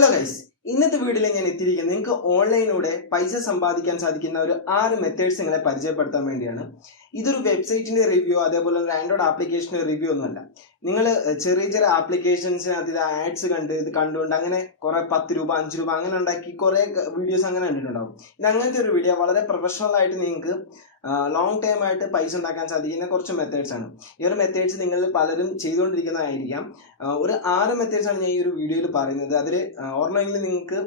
Hello guys, ഇന്നത്തെ വീഡിയോയിൽ ഞാൻ എത്തിയിരിക്കുന്നത് നിങ്ങൾക്ക് ഓൺലൈനിലൂടെ പൈസ സമ്പാദിക്കാൻ സാധിക്കുന്ന ഒരു 6 മെത്തേഡ്സ് നിങ്ങളെ പരിചയപ്പെടുത്താൻ വേണ്ടിയാണ്. ഇതൊരു വെബ്സൈറ്റിന്റെ റിവ്യൂ അതേപോലെ ഒരു ആൻഡ്രോയിഡ് ആപ്ലിക്കേഷന്റെ റിവ്യൂ ഒന്നുമല്ല. നിങ്ങൾ ചെറിയ ചെറിയ ആപ്ലിക്കേഷൻസിനകത്ത് ഇത് ആഡ്സ് കണ്ടുകൊണ്ട് അങ്ങനെ കുറെ 10 രൂപ 5 രൂപ അങ്ങനെ ഉണ്ടാക്കി കുറെ വീഡിയോസ് അങ്ങനെ കണ്ടിട്ടുണ്ടാവും. ഇത് അങ്ങനത്തെ ഒരു വീഡിയോ വളരെ പ്രൊഫഷണൽ ആയിട്ട് നിങ്ങൾക്ക് ലോങ് ടൈം ആയിട്ട് പൈസ ഉണ്ടാക്കാൻ സാധിക്കുന്ന കുറച്ച് മെത്തേഡ്സ് ആണ്. ഈ ഒരു മെത്തേഡ്സ് നിങ്ങൾ പലരും ചെയ്തുകൊണ്ടിരിക്കുന്നതായിരിക്കാം. ഒരു 6 മെത്തേഡ്സ് ആണ് ഞാൻ ഈ ഒരു വീഡിയോയിൽ പറയുന്നത്. അതിൽ ഓൺലൈനിൽ നിങ്ങൾക്ക്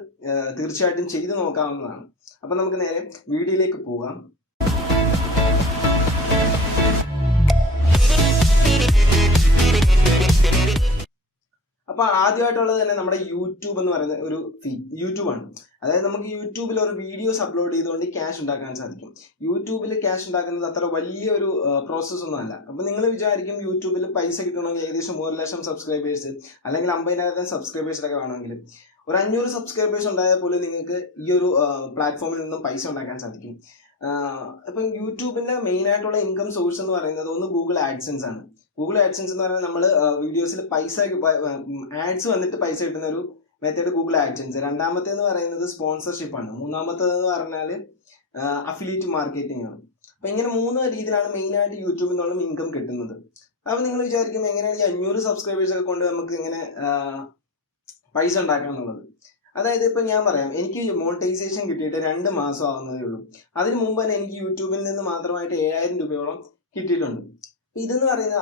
തീർച്ചയായിട്ടും ചെയ്തു നോക്കാവുന്നതാണ്. അപ്പം നമുക്ക് നേരെ വീഡിയോയിലേക്ക് പോകാം. അപ്പൊ ആദ്യമായിട്ടുള്ളത് തന്നെ നമ്മുടെ യൂട്യൂബ് എന്ന് പറയുന്ന ഒരു യൂട്യൂബാണ്. അതായത് നമുക്ക് യൂട്യൂബിൽ ഒരു വീഡിയോസ് അപ്ലോഡ് ചെയ്തുകൊണ്ട് ക്യാഷ് ഉണ്ടാക്കാൻ സാധിക്കും. യൂട്യൂബിൽ ക്യാഷ് ഉണ്ടാക്കുന്നത് അത്ര വലിയൊരു പ്രോസസ്സ് ഒന്നും അല്ല. അപ്പൊ നിങ്ങൾ വിചാരിക്കും യൂട്യൂബിൽ പൈസ കിട്ടണമെങ്കിൽ ഏകദേശം 1 ലക്ഷം സബ്സ്ക്രൈബേഴ്സ് അല്ലെങ്കിൽ 50,000 സബ്സ്ക്രൈബേഴ്സിലൊക്കെ വേണമെങ്കിൽ ഒരു 500 സബ്സ്ക്രൈബേഴ്സ് ഉണ്ടായാൽ പോലും നിങ്ങൾക്ക് ഈ ഒരു പ്ലാറ്റ്ഫോമിൽ നിന്നും പൈസ ഉണ്ടാക്കാൻ സാധിക്കും. ഇപ്പം യൂട്യൂബിന്റെ മെയിൻ ആയിട്ടുള്ള ഇൻകം സോഴ്സ് എന്ന് പറയുന്നത് ഒന്ന് ഗൂഗിൾ ആഡ്സൻസ് ആണ്. ഗൂഗിൾ ആഡ്സൻസ് എന്ന് പറയുന്നത് നമ്മൾ വീഡിയോസിൽ പൈസ ആഡ്സ് വന്നിട്ട് പൈസ കിട്ടുന്ന ഒരു മെത്തേഡ് ഗൂഗിൾ ആഡ്സൻസ്. രണ്ടാമത്തേന്ന് പറയുന്നത് സ്പോൺസർഷിപ്പ് ആണ്. മൂന്നാമത്തേന്ന് പറഞ്ഞാൽ അഫിലിയേറ്റ് മാർക്കറ്റിംഗ് ആണ്. അപ്പൊ ഇങ്ങനെ 3 രീതിയിലാണ് മെയിൻ ആയിട്ട് യൂട്യൂബിൽ നിന്നുള്ള ഇൻകം കിട്ടുന്നത്. അപ്പൊ നിങ്ങൾ വിചാരിക്കും എങ്ങനെയാണ് ഈ 500 സബ്സ്ക്രൈബേഴ്സ് ഒക്കെ കൊണ്ട് നമുക്ക് ഇങ്ങനെ പൈസ ഉണ്ടാക്കാം എന്നുള്ളത്. അതായത് ഇപ്പൊ ഞാൻ പറയാം, എനിക്ക് മോണിറ്റൈസേഷൻ കിട്ടിയിട്ട് 2 മാസം ആവുന്നതേ ഉള്ളൂ. അതിന് മുമ്പ് തന്നെ എനിക്ക് യൂട്യൂബിൽ നിന്ന് മാത്രമായിട്ട് 7,000 രൂപയോളം കിട്ടിയിട്ടുണ്ട്. ഇതെന്ന് പറയുന്നത്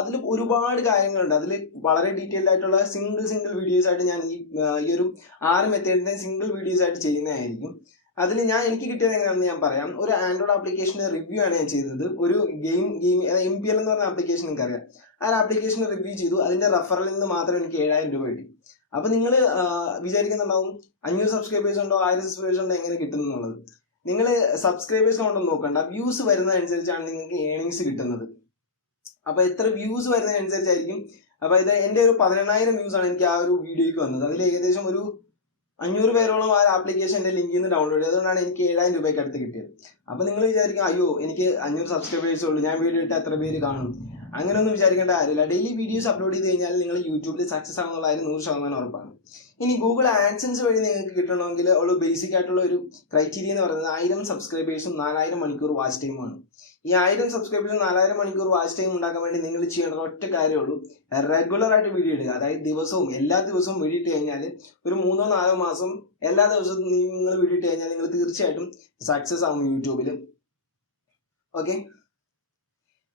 അതിൽ ഒരുപാട് കാര്യങ്ങളുണ്ട്. അതിൽ വളരെ ഡീറ്റെയിൽഡ് ആയിട്ടുള്ള സിംഗിൾ വീഡിയോസ് ആയിട്ട് ഞാൻ ഈ ഒരു 6 മെത്തേഡിന്റെ സിംഗിൾ വീഡിയോസ് ആയിട്ട് ചെയ്യുന്നതായിരിക്കും. അതിൽ എനിക്ക് കിട്ടിയത് എങ്ങനെയാണെന്ന് ഞാൻ പറയാം. ഒരു ആൻഡ്രോയിഡ് ആപ്ലിക്കേഷന്റെ റിവ്യൂ ആണ് ഞാൻ ചെയ്തത്. ഒരു ഗെയിം MPL എന്ന് പറഞ്ഞ ആപ്ലിക്കേഷൻ നിങ്ങൾക്കറിയാം. ആ ആപ്ലിക്കേഷൻ റിവ്യൂ ചെയ്തു. അതിന്റെ റെഫറലിൽ നിന്ന് മാത്രം എനിക്ക് 7,000 രൂപ കിട്ടി. അപ്പൊ നിങ്ങൾ വിചാരിക്കുന്നുണ്ടാവും 500 സബ്സ്ക്രൈബേഴ്സ് ഉണ്ടോ 1000 സബ്സ്ക്രൈബേഴ്സ് ഉണ്ടോ എങ്ങനെ കിട്ടുന്നു എന്നുള്ളത്. നിങ്ങൾ സബ്സ്ക്രൈബേഴ്സ് കൊണ്ടൊന്നും നോക്കണ്ട, വ്യൂസ് വരുന്നതനുസരിച്ചാണ് നിങ്ങൾക്ക് ഏണിങ്സ് കിട്ടുന്നത്. അപ്പൊ എത്ര വ്യൂസ് വരുന്നതനുസരിച്ചായിരിക്കും. അപ്പൊ ഇത് എന്റെ ഒരു 18,000 വ്യൂസ് ആണ് എനിക്ക് ആ ഒരു വീഡിയോയ്ക്ക് വന്നത്. അതിൽ ഏകദേശം ഒരു 500 പേരോളം ആ ആപ്ലിക്കേഷന്റെ ലിങ്കിൽ നിന്ന് ഡൗൺലോഡ് ചെയ്ത് അതുകൊണ്ടാണ് എനിക്ക് 7,000 രൂപയ്ക്ക് അടുത്ത് കിട്ടിയത്. അപ്പൊ നിങ്ങൾ വിചാരിക്കും അയ്യോ എനിക്ക് 500 സബ്സ്ക്രൈബേഴ്സ് ഉള്ളൂ, ഞാൻ വീഡിയോ ഇട്ട് എത്ര പേര് കാണും, അങ്ങനെയൊന്നും വിചാരിക്കേണ്ട കാര്യമില്ല. ഡെയിലി വീഡിയോസ് അപ്ലോഡ് ചെയ്ത് കഴിഞ്ഞാൽ നിങ്ങൾ യൂട്യൂബിൽ സക്സസ് ആവുന്നുള്ള കാര്യം 100% ഉറപ്പാണ്. ഇനി ഗൂഗിൾ ആഡ്സൻസ് വഴി നിങ്ങൾക്ക് കിട്ടണമെങ്കിൽ ഉള്ള ബേസിക് ആയിട്ടുള്ള ഒരു ക്രൈറ്റീരിയ എന്ന് പറയുന്നത് 1000 സബ്സ്ക്രൈബേഴ്സും 4000 മണിക്കൂർ വാച്ച് ടൈമുമാണ്. ഈ 1000 സബ്സ്ക്രൈബേഴ്സും 4000 മണിക്കൂർ വാച്ച് ടൈം ഉണ്ടാക്കാൻ വേണ്ടി നിങ്ങൾ ചെയ്യേണ്ട ഒറ്റ കാര്യമുള്ളൂ, റെഗുലർ ആയിട്ട് വീഡിയോ ഇടുക. അതായത് എല്ലാ ദിവസവും വീഡിയോ ഇട്ട് കഴിഞ്ഞാൽ ഒരു 3-4 മാസം എല്ലാ ദിവസവും നിങ്ങൾ വീഡിയോ ഇട്ട് കഴിഞ്ഞാൽ നിങ്ങൾ തീർച്ചയായിട്ടും സക്സസ് ആവും യൂട്യൂബിൽ. ഓക്കെ,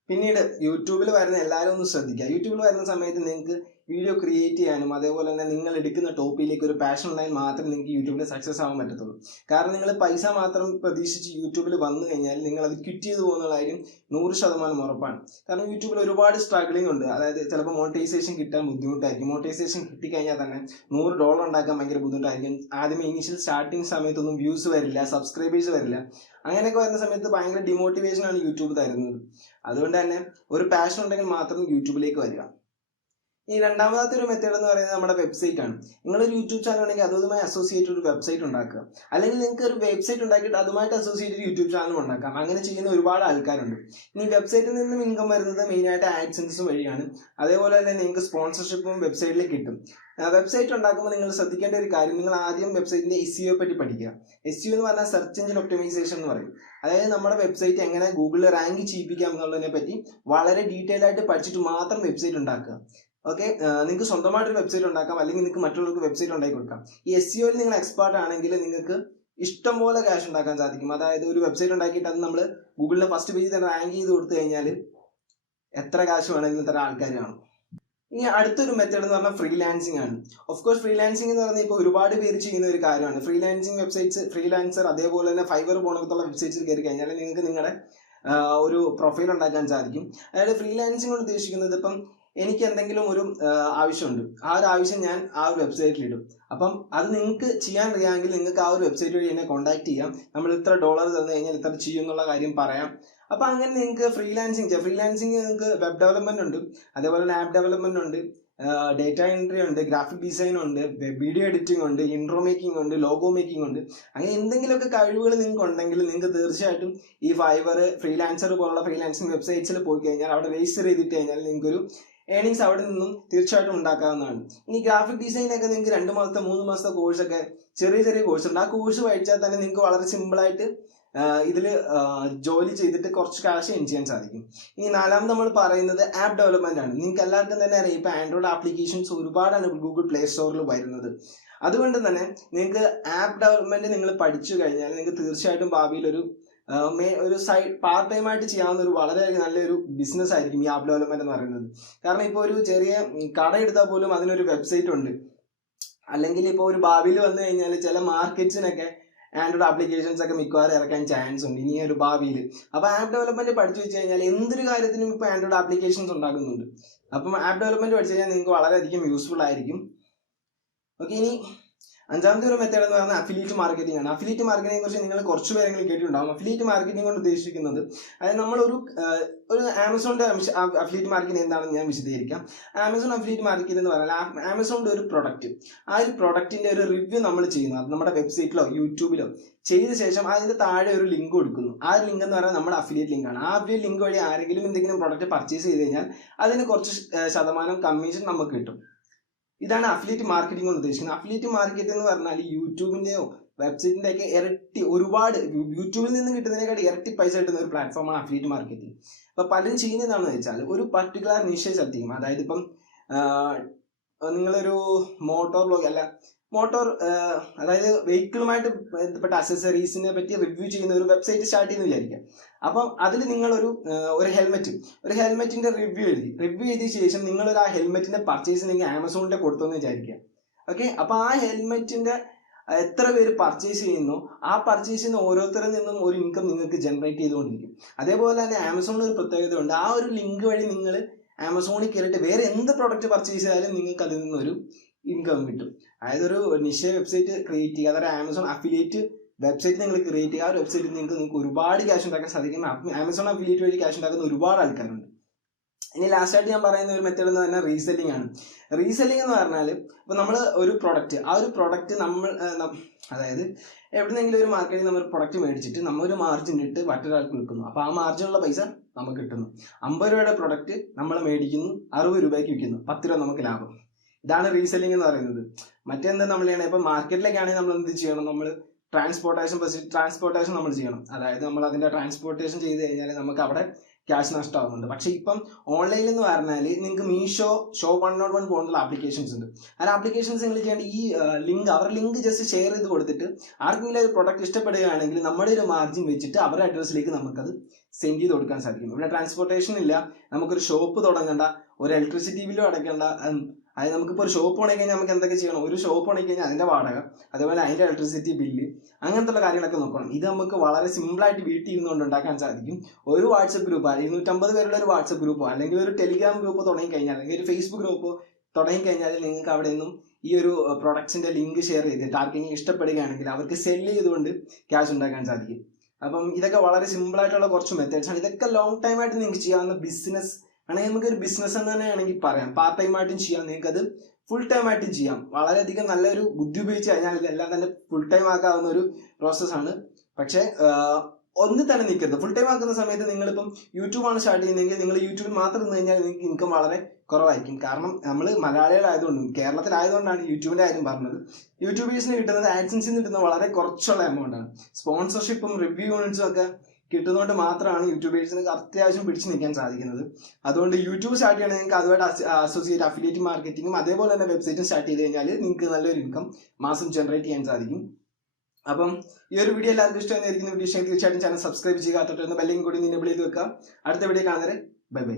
പിന്നീട് യൂട്യൂബിൽ വരുന്ന എല്ലാവരും ഒന്ന് ശ്രദ്ധിക്കുക. യൂട്യൂബിൽ വരുന്ന സമയത്ത് നിങ്ങൾക്ക് വീഡിയോ ക്രിയേറ്റ് ചെയ്യാനും അതേപോലെ തന്നെ നിങ്ങൾ എടുക്കുന്ന ടോപ്പിലേക്ക് ഒരു പാഷൻ ഉണ്ടായാൽ മാത്രമേ നിങ്ങൾക്ക് യൂട്യൂബിൽ സക്സസ് ആവാൻ പറ്റത്തുള്ളൂ. കാരണം നിങ്ങൾ പൈസ മാത്രം പ്രതീക്ഷിച്ച് യൂട്യൂബിൽ വന്നു കഴിഞ്ഞാൽ നിങ്ങൾ അത് ക്വിറ്റ് ചെയ്ത് പോകുന്ന കാര്യം 100% ഉറപ്പാണ്. കാരണം യൂട്യൂബിൽ ഒരുപാട് സ്ട്രഗ്ലിംഗ് ഉണ്ട്. അതായത് ചിലപ്പോൾ മോണിറ്റൈസേഷൻ കിട്ടാൻ ബുദ്ധിമുട്ടായിരിക്കും. മോണിറ്റൈസേഷൻ കിട്ടിക്കഴിഞ്ഞാൽ തന്നെ $100 ഉണ്ടാക്കാൻ ഭയങ്കര ബുദ്ധിമുട്ടായിരിക്കും. ആദ്യമേ ഇനീഷ്യൽ സ്റ്റാർട്ടിങ് സമയത്തൊന്നും വ്യൂസ് വരില്ല, സബ്സ്ക്രൈബേഴ്സ് വരില്ല. അങ്ങനെയൊക്കെ വരുന്ന സമയത്ത് ഭയങ്കര ഡിമോട്ടിവേഷൻ ആണ് യൂട്യൂബ് തരുന്നത്. അതുകൊണ്ട് തന്നെ ഒരു പാഷൻ ഉണ്ടെങ്കിൽ മാത്രം യൂട്യൂബിലേക്ക് വരിക. ഈ രണ്ടാമത്തെ ഒരു മെത്തേഡ് എന്ന് പറയുന്നത് നമ്മുടെ വെബ്സൈറ്റ് ആണ്. നിങ്ങളൊരു യൂട്യൂബ് ചാനൽ ഉണ്ടെങ്കിൽ അതുമായി അസോസിയേറ്റ് ഒരു വെബ്സൈറ്റ് ഉണ്ടാക്കുക. അല്ലെങ്കിൽ നിങ്ങൾക്ക് ഒരു വെബ്സൈറ്റ് ഉണ്ടാക്കിയിട്ട് അതുമായിട്ട് അസോസിയേറ്റ് യൂട്യൂബ് ചാനലും ഉണ്ടാക്കാം. അങ്ങനെ ചെയ്യുന്ന ഒരുപാട് ആൾക്കാരുണ്ട്. ഇനി വെബ്സൈറ്റിൽ നിന്നും ഇൻകം വരുന്നത് മെയിനായിട്ട് ആഡ്സൻസ് വഴിയാണ്. അതേപോലെ തന്നെ നിങ്ങൾക്ക് സ്പോൺസർഷിപ്പും വെബ്സൈറ്റിലേക്ക് കിട്ടും. വെബ്സൈറ്റ് ഉണ്ടാക്കുമ്പോൾ നിങ്ങൾ ശ്രദ്ധിക്കേണ്ട ഒരു കാര്യം, നിങ്ങൾ ആദ്യം വെബ്സൈറ്റിന്റെ SEO പറ്റി പഠിക്കുക. SEO എന്ന് പറഞ്ഞാൽ സെർച്ച് എഞ്ചിൻ ഒപ്റ്റിമൈസേഷൻ എന്ന് പറയും. അതായത് നമ്മുടെ വെബ്സൈറ്റ് എങ്ങനെ ഗൂഗിളിൽ റാങ്ക് ചെയ്യിപ്പിക്കാം എന്നുള്ളതിനെ പറ്റി വളരെ ഡീറ്റെയിൽ ആയിട്ട് പഠിച്ചിട്ട് മാത്രം വെബ്സൈറ്റ് ഉണ്ടാക്കുക. ഓക്കെ, നിങ്ങൾക്ക് സ്വന്തമായിട്ടൊരു വെബ്സൈറ്റ് ഉണ്ടാക്കാം, അല്ലെങ്കിൽ നിങ്ങൾക്ക് മറ്റുള്ളവർക്ക് വെബ്സൈറ്റ് ഉണ്ടാക്കി കൊടുക്കാം. ഈ SEOയിൽ നിങ്ങൾ എക്സ്പേർട്ട് ആണെങ്കിൽ നിങ്ങൾക്ക് ഇഷ്ടംപോലെ ക്യാഷ് ഉണ്ടാക്കാൻ സാധിക്കും. അതായത് ഒരു വെബ്സൈറ്റ് ഉണ്ടാക്കിയിട്ട് അത് നമ്മൾ ഗൂഗിളിന്റെ ഫസ്റ്റ് പേജിൽ തന്നെ റാങ്ക് ചെയ്ത് കൊടുത്തു കഴിഞ്ഞാൽ എത്ര ക്യാഷ് വേണമെങ്കിലും ഇത്ര ആൾക്കാർ കാണും. ഇനി അടുത്തൊരു മെത്തേഡ് എന്ന് പറഞ്ഞാൽ ഫ്രീലാൻസിങ് ആണ്. ഓഫ് കോഴ്സ് ഫ്രീലാൻസിങ് എന്ന് പറഞ്ഞാൽ ഇപ്പോൾ ഒരുപാട് പേര് ചെയ്യുന്ന ഒരു കാര്യമാണ്. ഫ്രീലാൻസിങ് വെബ്സൈറ്റ്സ്, ഫ്രീലാൻസർ അതേപോലെ തന്നെ ഫൈവർ പോണത്തുള്ള വെബ്സൈറ്റ്സിൽ കയറി കഴിഞ്ഞാൽ നിങ്ങൾക്ക് നിങ്ങളുടെ ഒരു പ്രൊഫൈൽ ഉണ്ടാക്കാൻ സാധിക്കും. അതായത് ഫ്രീലാൻസിങ് കൊണ്ട് ഉദ്ദേശിക്കുന്നത് ഇപ്പം എനിക്ക് എന്തെങ്കിലും ഒരു ആവശ്യമുണ്ട്, ആ ഒരു ആവശ്യം ഞാൻ ആ ഒരു വെബ്സൈറ്റിൽ ഇടും. അപ്പം അത് നിങ്ങൾക്ക് ചെയ്യാൻ അറിയാമെങ്കിൽ നിങ്ങൾക്ക് ആ ഒരു വെബ്സൈറ്റ് വഴി എന്നെ കോൺടാക്ട് ചെയ്യാം. നമ്മൾ ഇത്ര $, തന്നു കഴിഞ്ഞാൽ ഇത്ര ചെയ്യും എന്നുള്ള കാര്യം പറയാം. അപ്പൊ അങ്ങനെ നിങ്ങൾക്ക് ഫ്രീലാൻസിങ് ചെയ്യാം. ഫ്രീലാൻസിങ് നിങ്ങൾക്ക് വെബ് ഡെവലപ്മെന്റ് ഉണ്ട്, അതേപോലെ തന്നെ ആപ്പ് ഡെവലപ്മെന്റ് ഉണ്ട്, ഡേറ്റ എൻട്രി ഉണ്ട്, ഗ്രാഫിക് ഡിസൈൻ ഉണ്ട്, വീഡിയോ എഡിറ്റിംഗ് ഉണ്ട്, ഇൻട്രോ മേക്കിംഗ് ഉണ്ട്, ലോഗോ മേക്കിംഗ് ഉണ്ട്. അങ്ങനെ എന്തെങ്കിലുമൊക്കെ കഴിവുകൾ നിങ്ങൾക്ക് ഉണ്ടെങ്കിൽ നിങ്ങൾക്ക് തീർച്ചയായിട്ടും ഈ ഫൈവർ, ഫ്രീലാൻസർ പോലുള്ള ഫ്രീലാൻസിങ് വെബ്സൈറ്റ്സിൽ പോയി കഴിഞ്ഞാൽ അവിടെ രജിസ്റ്റർ ചെയ്തിട്ട് കഴിഞ്ഞാൽ നിങ്ങൾക്കൊരു ഏണിങ്സ് അവിടെ നിന്നും തീർച്ചയായിട്ടും ഉണ്ടാക്കാവുന്നതാണ്. ഇനി ഗ്രാഫിക് ഡിസൈനൊക്കെ നിങ്ങൾക്ക് 2 മാസത്തെ 3 മാസത്തെ കോഴ്സൊക്കെ ചെറിയ കോഴ്സ് ഉണ്ട്. ആ കോഴ്സ് പഠിച്ചാൽ തന്നെ നിങ്ങൾക്ക് വളരെ സിമ്പിളായിട്ട് ഇതിൽ ജോലി ചെയ്തിട്ട് കുറച്ച് കാശ് എൻ ചെയ്യാൻ സാധിക്കും. ഇനി 4ാമത് നമ്മൾ പറയുന്നത് ആപ്പ് ഡെവലപ്മെന്റ് ആണ്. നിങ്ങൾക്ക് എല്ലാവർക്കും തന്നെ അറിയാം, ഇപ്പോൾ ആൻഡ്രോയിഡ് ആപ്ലിക്കേഷൻസ് ഒരുപാടാണ് ഗൂഗിൾ പ്ലേ സ്റ്റോറിൽ വരുന്നത്. അതുകൊണ്ട് തന്നെ നിങ്ങൾക്ക് ആപ്പ് ഡെവലപ്മെന്റ് നിങ്ങൾ പഠിച്ചു കഴിഞ്ഞാൽ നിങ്ങൾക്ക് തീർച്ചയായിട്ടും ഭാവിയിൽ ഒരു സൈഡ് പാർട്ട് ടൈം ആയിട്ട് ചെയ്യാവുന്ന ഒരു വളരെ നല്ലൊരു ബിസിനസ് ആയിരിക്കും ഈ ആപ്പ് ഡെവലപ്മെന്റ് എന്ന് പറയുന്നത്. കാരണം ഇപ്പോൾ ഒരു ചെറിയ കട എടുത്താൽ പോലും അതിനൊരു വെബ്സൈറ്റ് ഉണ്ട്. അല്ലെങ്കിൽ ഇപ്പോൾ ഒരു ഭാവിയിൽ വന്നു കഴിഞ്ഞാൽ ചില മാർക്കറ്റ്സിനൊക്കെ ആൻഡ്രോയിഡ് ആപ്ലിക്കേഷൻസ് ഒക്കെ മിക്കവാറും ഇറക്കാൻ ചാൻസ് ഉണ്ട് ഇനി ഒരു ഭാവിയിൽ. അപ്പോൾ ആപ്പ് ഡെവലപ്മെന്റ് പഠിച്ചു വെച്ച് കഴിഞ്ഞാൽ എന്തൊരു കാര്യത്തിനും ഇപ്പോൾ ആൻഡ്രോയിഡ് ആപ്ലിക്കേഷൻസ് ഉണ്ടാക്കുന്നുണ്ട്. അപ്പം ആപ്പ് ഡെവലപ്മെന്റ് പഠിച്ചു കഴിഞ്ഞാൽ നിങ്ങൾക്ക് വളരെയധികം യൂസ്ഫുൾ ആയിരിക്കും. ഓക്കെ, ഇനി 5ാമത്തെ ഒരു മെത്തേഡ് എന്ന് പറയുന്നത് അഫിലിയേറ്റ് മാർക്കറ്റിംഗ് ആണ്. അഫിലിയേറ്റ് മാർക്കറ്റിംഗിനെ കുറിച്ച് നിങ്ങൾ കുറച്ച് പേരെങ്കിലും കേട്ടിട്ടുണ്ടാകും. അഫിലിയേറ്റ് മാർക്കറ്റിംഗ് കൊണ്ട് ഉദ്ദേശിക്കുന്നത്, അതായത് നമ്മളൊരു ആമസോണിന്റെ അഫിലിയേറ്റ് മാർക്കറ്റിംഗ് എന്താണെന്ന് ഞാൻ വിശദീകരിക്കാം. ആമസോൺ അഫിലിയേറ്റ് മാർക്കറ്റിംഗ് എന്ന് പറഞ്ഞാൽ ആമസോണിന്റെ ഒരു പ്രൊഡക്റ്റ്, ആ ഒരു പ്രൊഡക്റ്റിന്റെ ഒരു റിവ്യൂ നമ്മൾ ചെയ്യുന്നു. അത് നമ്മുടെ വെബ്സൈറ്റിലോ യൂട്യൂബിലോ ചെയ്ത ശേഷം അതിന്റെ താഴെ ഒരു ലിങ്ക് കൊടുക്കുന്നു. ആ ഒരു ലിങ്ക് എന്ന് പറയുന്നത് നമ്മുടെ അഫിലിയേറ്റ് ലിങ്ക് ആണ്. ആ അഫിലിയേറ്റ് ലിങ്ക് വഴി ആരെങ്കിലും എന്തെങ്കിലും പ്രൊഡക്റ്റ് പർച്ചേസ് ചെയ്ത് കഴിഞ്ഞാൽ അതിന് കുറച്ച് ശതമാനം കമ്മീഷൻ നമുക്ക് കിട്ടും. ഇതാണ് അഫിലിയേറ്റ് മാർക്കറ്റിംഗ് കൊണ്ട് ഉദ്ദേശിക്കുന്നത്. അഫിലിയേറ്റ് മാർക്കറ്റ് എന്ന് പറഞ്ഞാൽ യൂട്യൂബിന്റെയോ വെബ്സൈറ്റിന്റെ ഒക്കെ ഇരട്ടി, ഒരുപാട് യൂട്യൂബിൽ നിന്ന് കിട്ടുന്നതിനേക്കാൾ ഇരട്ടി പൈസ കിട്ടുന്ന ഒരു പ്ലാറ്റ്ഫോമാണ് അഫിലിയേറ്റ് മാർക്കറ്റിംഗ്. അപ്പൊ പലരും ചെയ്യുന്നതാണെന്ന് വെച്ചാൽ ഒരു പർട്ടിക്കുലർ നിഷ സെലക്ട്, അതായത് ഇപ്പം നിങ്ങളൊരു അതായത് വെഹിക്കിളുമായിട്ട് ബന്ധപ്പെട്ട അക്സസറീസിനെ പറ്റി റിവ്യൂ ചെയ്യുന്ന ഒരു വെബ്സൈറ്റ് സ്റ്റാർട്ട് ചെയ്യുന്ന വിചാരിക്കാം. അപ്പം അതിൽ നിങ്ങളൊരു ഹെൽമെറ്റിന്റെ റിവ്യൂ എഴുതിയ ശേഷം നിങ്ങളൊരു ആ ഹെൽമെറ്റിന്റെ പർച്ചേസ് നിങ്ങൾ ആമസോണിന്റെ കൊടുത്തെന്ന് വിചാരിക്കാം. ഓക്കെ, അപ്പൊ ആ ഹെൽമെറ്റിന്റെ എത്ര പേര് പർച്ചേസ് ചെയ്യുന്നു, ആ പർച്ചേസ് ചെയ്യുന്ന ഓരോരുത്തരിൽ നിന്നും ഒരു ഇൻകം നിങ്ങൾക്ക് ജനറേറ്റ് ചെയ്തുകൊണ്ടിരിക്കും. അതേപോലെ തന്നെ ആമസോണിൽ ഒരു പ്രത്യേകത ഉണ്ട്. ആ ഒരു ലിങ്ക് വഴി നിങ്ങൾ ആമസോണിൽ കയറിയിട്ട് വേറെ എന്ത് പ്രൊഡക്റ്റ് പർച്ചേസ് ചെയ്താലും നിങ്ങൾക്ക് അതിൽ നിന്നൊരു ഇൻകം കിട്ടും. അതായത് ഒരു നിഷ വെബ്സൈറ്റ് ക്രിയേറ്റ് ചെയ്യുക, അതായത് ആമസോൺ അഫിലിയേറ്റ് വെബ്സൈറ്റ് നിങ്ങൾ ക്രിയേറ്റ് ചെയ്യുക. ആ ഒരു വെബ്സൈറ്റിൽ നിങ്ങൾക്ക് ഒരുപാട് ക്യാഷ് ഉണ്ടാക്കാൻ സാധിക്കും. ആമസോൺ അഫിലിയേറ്റ് വഴി ക്യാഷ് ഉണ്ടാക്കുന്ന ഒരുപാട് ആൾക്കാരുണ്ട്. ഇനി ലാസ്റ്റായിട്ട് ഞാൻ പറയുന്ന ഒരു മെത്തേഡ് എന്ന് പറഞ്ഞാൽ റീസെല്ലിംഗ് ആണ്. റീസെല്ലിംഗ് എന്ന് പറഞ്ഞാൽ ഇപ്പോൾ നമ്മൾ ഒരു പ്രൊഡക്റ്റ്, ആ ഒരു പ്രൊഡക്റ്റ് അതായത് എവിടെന്നെങ്കിലും ഒരു മാർക്കറ്റിൽ നമ്മൾ പ്രൊഡക്റ്റ് മേടിച്ചിട്ട് നമ്മൾ ഒരു മാർജിൻ ഇട്ട് മറ്റൊരാൾക്ക് വിൽക്കുന്നു. അപ്പോൾ ആ മാർജിനുള്ള പൈസ നമുക്ക് കിട്ടുന്നു. 50 രൂപയുടെ പ്രൊഡക്റ്റ് നമ്മൾ മേടിക്കുന്നു, 60 രൂപയ്ക്ക് വിൽക്കുന്നു, 10 രൂപ നമുക്ക് ലാഭം. ഇതാണ് റീസെല്ലിംഗ് എന്ന് പറയുന്നത്. മറ്റെന്താ നമ്മൾ ചെയ്യണം, ഇപ്പം മാർക്കറ്റിലൊക്കെ ആണെങ്കിൽ നമ്മൾ എന്ത് ചെയ്യണം, നമ്മൾ ട്രാൻസ്പോർട്ടേഷൻ നമ്മൾ ചെയ്യണം. അതായത് നമ്മൾ അതിന്റെ ട്രാൻസ്പോർട്ടേഷൻ ചെയ്ത് കഴിഞ്ഞാൽ നമുക്ക് അവിടെ ക്യാഷ് നഷ്ടമാകുന്നുണ്ട്. പക്ഷെ ഇപ്പം ഓൺലൈനിൽ എന്ന് പറഞ്ഞാൽ നിങ്ങൾക്ക് മീഷോ, ഷോ 101 പോലുള്ള ആപ്ലിക്കേഷൻസ് ഉണ്ട്. ആ ആപ്ലിക്കേഷൻസ് നിങ്ങൾ ചെയ്യേണ്ട ഈ അവരുടെ ലിങ്ക് ജസ്റ്റ് ഷെയർ ചെയ്ത് കൊടുത്തിട്ട് ആർക്കെങ്കിലും ഒരു പ്രൊഡക്റ്റ് ഇഷ്ടപ്പെടുകയാണെങ്കിൽ നമ്മുടെ ഒരു മാർജിൻ വെച്ചിട്ട് അവരുടെ അഡ്രസ്സിലേക്ക് നമുക്കത് സെൻഡ് ചെയ്ത് കൊടുക്കാൻ സാധിക്കും. ഇവിടെ ട്രാൻസ്പോർട്ടേഷൻ ഇല്ല, നമുക്കൊരു ഷോപ്പ് തുടങ്ങണ്ട, ഒരു ഇലക്ട്രിസിറ്റി ബില്ലും അടയ്ക്കേണ്ട. അതായത് നമുക്കിപ്പോൾ ഒരു ഷോപ്പ് ഉണങ്ങി കഴിഞ്ഞാൽ നമുക്ക് എന്തൊക്കെ ചെയ്യണം, ഒരു ഷോപ്പ് ഉണങ്ങി കഴിഞ്ഞാൽ അതിന്റെ വാടക, അതേപോലെ അതിന്റെ ഇലക്ട്രിസിറ്റി ബില്ല്, അങ്ങനത്തെ കാര്യങ്ങളൊക്കെ നോക്കണം. ഇത് നമുക്ക് വളരെ സിമ്പിളായിട്ട് വീട്ടിൽ ഇരുന്നുകൊണ്ട് ഉണ്ടാക്കാൻ സാധിക്കും. ഒരു വാട്സപ്പ് ഗ്രൂപ്പ്, 250 പേരുടെ ഒരു വാട്സപ്പ് ഗ്രൂപ്പോ അല്ലെങ്കിൽ ഒരു ടെലിഗ്രാം ഗ്രൂപ്പ് തുടങ്ങിക്കഴിഞ്ഞാൽ, അല്ലെങ്കിൽ ഒരു ഫേസ്ബുക്ക് ഗ്രൂപ്പോ തുടങ്ങിക്കഴിഞ്ഞാൽ നിങ്ങൾക്ക് അവിടെ നിന്നും ഈ ഒരു പ്രൊഡക്ട്സിന്റെ ലിങ്ക് ഷെയർ ചെയ്തിട്ട് ആർക്കെങ്കിലും ഇഷ്ടപ്പെടുകയാണെങ്കിൽ അവർക്ക് സെല്ല് ചെയ്തുകൊണ്ട് ക്യാഷ് ഉണ്ടാക്കാൻ സാധിക്കും. അപ്പം ഇതൊക്കെ വളരെ സിമ്പിൾ ആയിട്ടുള്ള കുറച്ച് മെത്തേഡ്സ് ആണ്. ഇതൊക്കെ ലോങ് ടൈം ആയിട്ട് നിങ്ങൾക്ക് ചെയ്യാവുന്ന ബിസിനസ് ആണെങ്കിൽ നമുക്ക് ഒരു ബിസിനസ് എന്ന് തന്നെ ആണെങ്കിൽ പറയാം. പാർട്ട് ടൈം ആയിട്ടും ചെയ്യാം, നിങ്ങൾക്ക് അത് ഫുൾ ടൈം ആയിട്ടും ചെയ്യാം. വളരെയധികം നല്ലൊരു ബുദ്ധി ഉപയോഗിച്ച് കഴിഞ്ഞാൽ ഇതെല്ലാം തന്നെ ഫുൾ ടൈം ആക്കാവുന്ന ഒരു പ്രോസസ്സാണ്. പക്ഷേ ഒന്നും തന്നെ നിൽക്കരുത്. ഫുൾ ടൈം ആക്കുന്ന സമയത്ത് നിങ്ങളിപ്പം യൂട്യൂബാണ് സ്റ്റാർട്ട് ചെയ്യുന്നതെങ്കിൽ നിങ്ങൾ യൂട്യൂബിൽ മാത്രം നിന്ന് കഴിഞ്ഞാൽ നിങ്ങൾക്ക് ഇൻകം വളരെ കുറവായിരിക്കും. കാരണം നമ്മൾ മലയാളികളായതുകൊണ്ടും കേരളത്തിലായതുകൊണ്ടാണ് യൂട്യൂബിന്റെ കാര്യം പറഞ്ഞത്. യൂട്യൂബേഴ്സിന് കിട്ടുന്നത് ആഡ്സൻസിൽ നിന്ന് കിട്ടുന്നത് വളരെ കുറച്ചുള്ള എമൗണ്ടാണ്. സ്പോൺസർഷിപ്പും റിവ്യൂ യൂണിറ്റ്സും ഒക്കെ കിട്ടുന്നതുകൊണ്ട് മാത്രമാണ് യൂട്യൂബേഴ്സിന് അത്യാവശ്യം പിടിച്ചു നിൽക്കാൻ സാധിക്കുന്നത്. അതുകൊണ്ട് യൂട്യൂബ് സ്റ്റാർട്ട് ചെയ്യണമെങ്കിൽ നിങ്ങൾക്ക് അതുമായിട്ട് അസോസിയേറ്റ് അഫിലിയേറ്റ് മാർക്കറ്റിംഗും അതേപോലെ തന്നെ വെബ്സൈറ്റും സ്റ്റാർട്ട് ചെയ്ത് കഴിഞ്ഞാൽ നിങ്ങൾക്ക് നല്ലൊരു ഇൻകം മാസം ജനറേറ്റ് ചെയ്യാൻ സാധിക്കും. അപ്പം ഈ ഒരു വീഡിയോ എല്ലാവർക്കും ഇഷ്ടമായിരിക്കുന്ന വീഡിയോ തീർച്ചയായിട്ടും ചാനൽ സബ്സ്ക്രൈബ് ചെയ്യുക, തൊട്ട് ബെല്ലിംഗ് കൂടി എനേബിൾ ചെയ്ത് വെക്കുക. അടുത്ത വീഡിയോ കാണുന്നവരെ ബൈ ബൈ.